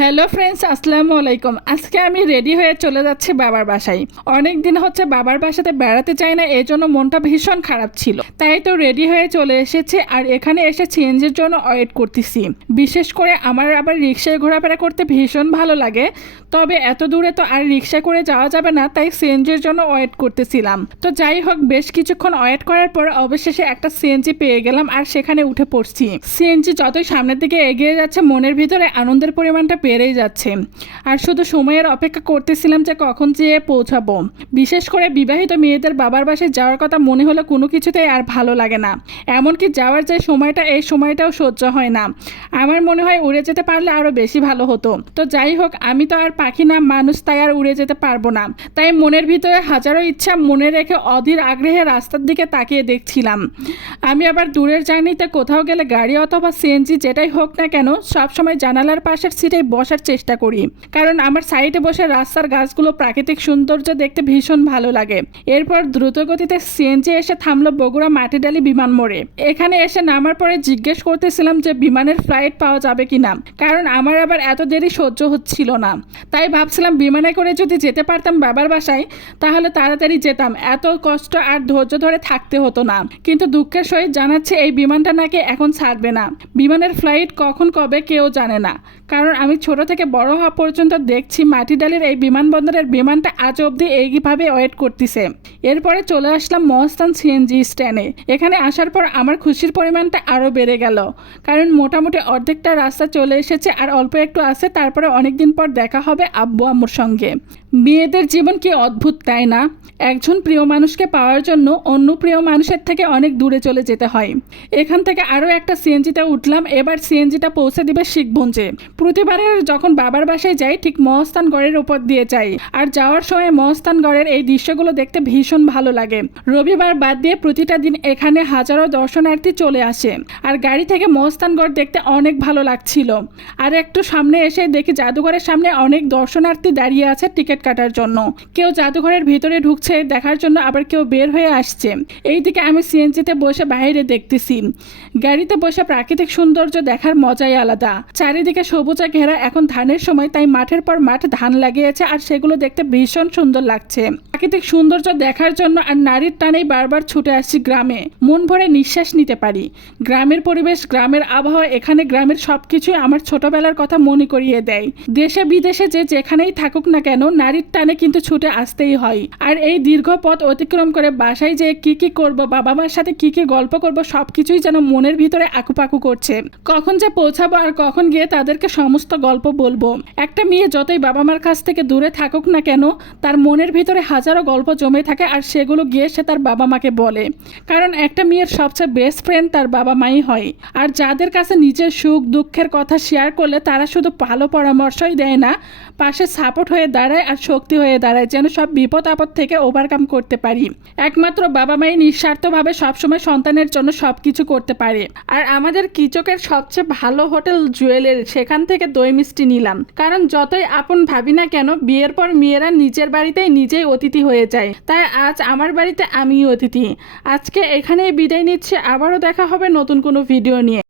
Hello friends, আসসালামু আলাইকুম। আজকে আমি রেডি হয়ে চলে যাচ্ছি বাবার বাসায়। অনেক দিন হচ্ছে বাবার বাসাতে বেড়াতে চাই না, এই জন্য মনটা ভীষণ খারাপ ছিল। তাই তো রেডি হয়ে চলে এসেছি আর এখানে এসে সিএনজির জন্য ওয়েট করতেছি। বিশেষ করে আমার আবার রিক্সায় ঘোরাফেরা করতে ভীষণ ভালো লাগে, তবে এত দূরে তো আর রিক্সা করে যাওয়া যাবে না, তাই সিএনজির জন্য ওয়েট করতেছিলাম। তো যাই হোক, বেশ কিছুক্ষণ ওয়েট করার পর অবশেষে একটা সিএনজি পেয়ে গেলাম আর সেখানে উঠে পড়ছি। সিএনজি যতই সামনের দিকে এগিয়ে যাচ্ছে মনের ভিতরে আনন্দের পরিমাণটা বেড়েই যাচ্ছে। আর শুধু সময়ের অপেক্ষা করতেছিলাম যে কখন যেয়ে পৌঁছাবো। বিশেষ করে বিবাহিত মেয়েদের বাবার বাসায় যাওয়ার কথা মনে হলে কোনো কিছুতেই আর ভালো লাগে না। এমনকি যাওয়ার যে সময়টা, এই সময়টাও সহ্য হয় না। আমার মনে হয় উড়ে যেতে পারলে আরও বেশি ভালো হতো। তো যাই হোক, আমি তো আর পাখি না মানুষ, তাই আর উড়ে যেতে পারবো না। তাই মনের ভিতরে হাজারো ইচ্ছা মনে রেখে অধীর আগ্রহে রাস্তার দিকে তাকিয়ে দেখছিলাম। আমি আবার দূরের জার্নিতে কোথাও গেলে গাড়ি অথবা সিএনজি যেটাই হোক না কেন, সবসময় জানালার পাশের সিটে বসার চেষ্টা করি, কারণ আমার সাইডে বসে রাস্তার গাছগুলো প্রাকৃতিক সৌন্দর্য দেখতে ভীষণ ভালো লাগে। এরপর দ্রুতগতিতে সিএনজি এসে থামলো বগুড়া মাটিডালি বিমান মোড়ে। এখানে এসে নামার পরে জিজ্ঞেস করতেছিলাম যে বিমানের ফ্লাইট পাওয়া যাবে কিনা, কারণ আমার আবার এত দেরি সহ্য হচ্ছিল না। তাই ভাবছিলাম বিমানে করে যদি যেতে পারতাম বাবার বাসায় তাহলে তাড়াতাড়ি যেতাম, এত কষ্ট আর ধৈর্য ধরে থাকতে হতো না। কিন্তু দুঃখের সহিত জানাচ্ছে এই বিমানটা নাকি এখন ছাড়বে না। বিমানের ফ্লাইট কখন কবে কেউ জানে না, কারণ আমি ছোট থেকে বড় হওয়া পর্যন্ত দেখছি মাটিডালির এই বিমানবন্দরের বিমানটা আজ অবধি এইভাবে ওয়েট করতেছে। এরপরে চলে আসলাম মহাস্থান সিএনজি স্ট্যান্ডে। এখানে আসার পর আমার খুশির পরিমাণটা আরও বেড়ে গেল, কারণ মোটামুটি অর্ধেকটা রাস্তা চলে এসেছে আর অল্প একটু আছে, তারপরে অনেকদিন পর দেখা হবে আব্বু আম্মুর সঙ্গে। মেয়েদের জীবন কি অদ্ভুত, তাই না? একজন প্রিয় মানুষকে পাওয়ার জন্য অন্য প্রিয় মানুষের থেকে অনেক দূরে চলে যেতে হয়। এখান থেকে আরও একটা সিএনজিতে উঠলাম। এবার সিএনজিটা পৌঁছে দিবে শিখগঞ্জে। প্রতিবারের যখন বাবার বাসায় যাই ঠিক মহস্থানগড়ের উপর দিয়ে যাই, আর যাওয়ার সময় মহস্থানগড়ের এই দৃশ্যগুলো দেখতে ভীষণ ভালো লাগে। রবিবার বাদ দিয়ে প্রতিটা দিন এখানে হাজারো দর্শনার্থী চলে আসে, আর গাড়ি থেকে মহস্থানগড় দেখতে অনেক ভালো লাগছিল। আর একটু সামনে এসে দেখি জাদুঘরের সামনে অনেক দর্শনার্থী দাঁড়িয়ে আছে টিকিট কাটার জন্য। কেউ জাদুঘরের ভিতরে ঢুকছে দেখার জন্য, আবার কেউ বের হয়ে আসছে। এইদিকে আমি সিএনজিতে বসে বাইরে দেখতেছি। গাড়িতে বসে প্রাকৃতিক সৌন্দর্য দেখার মজাই আলাদা। চারিদিকে সবুজে ঘেরা, এখন ধানের সময়, তাই মাঠের পর মাঠ ধান লাগিয়েছে আর সেগুলো দেখতে ভীষণ সুন্দর লাগছে। প্রাকৃতিক সৌন্দর্য দেখার জন্য আর নারীর টানেই বারবার ছুটে আসছি গ্রামে। মন ভরে নিঃশ্বাস নিতে পারি। গ্রামের পরিবেশ, গ্রামের আবহাওয়া, এখানে গ্রামের সবকিছুই আমার ছোটবেলার কথা মনে করিয়ে দেয়। দেশে বিদেশে যে যেখানেই থাকুক না কেন, নারীর টানে কিন্তু ছুটে আসতেই হয়। আর এই দীর্ঘ পথ অতিক্রম করে বাসায় যে কি করব, বাবা মার সাথে কি গল্প করব, সবকিছুই যেন মনের ভিতরে আকুপাকু করছে। কখন যে পৌঁছাবো আর কখন গিয়ে তাদেরকে সমস্ত গল্প বলবো। একটা মেয়ে যতই বাবা মার কাছ থেকে দূরে থাকুক না কেন, তার মনের ভিতরে হাজারো গল্প জমে থাকে, আর সেগুলো গিয়ে সে তার বাবা মাকে বলে। কারণ একটা মেয়ের সবচেয়ে বেস্ট ফ্রেন্ড তার বাবা মাই হয়। আর যাদের কাছে নিজের সুখ দুঃখের কথা শেয়ার করলে তারা শুধু ভালো পরামর্শই দেয় না, পাশে সাপোর্ট হয়ে দাঁড়ায় আর শক্তি হয়ে দাঁড়ায়, যেন সব বিপদ আপদ থেকে ওভারকাম করতে পারি। একমাত্র বাবা মাই নিঃস্বার্থভাবে সবসময় সন্তানের জন্য সব কিছু করতে পারে। আর আমাদের কিচকের সবচেয়ে ভালো হোটেল জুয়েলের, সেখান থেকে দই মিষ্টি নিলাম। কারণ যতই আপন ভাবি না কেন, বিয়ের পর মেয়েরা নিজের বাড়িতেই নিজেই অতিথি হয়ে যায়। তাই আজ আমার বাড়িতে আমিই অতিথি। আজকে এখানেই বিদায় নিচ্ছি, আবারও দেখা হবে নতুন কোনো ভিডিও নিয়ে।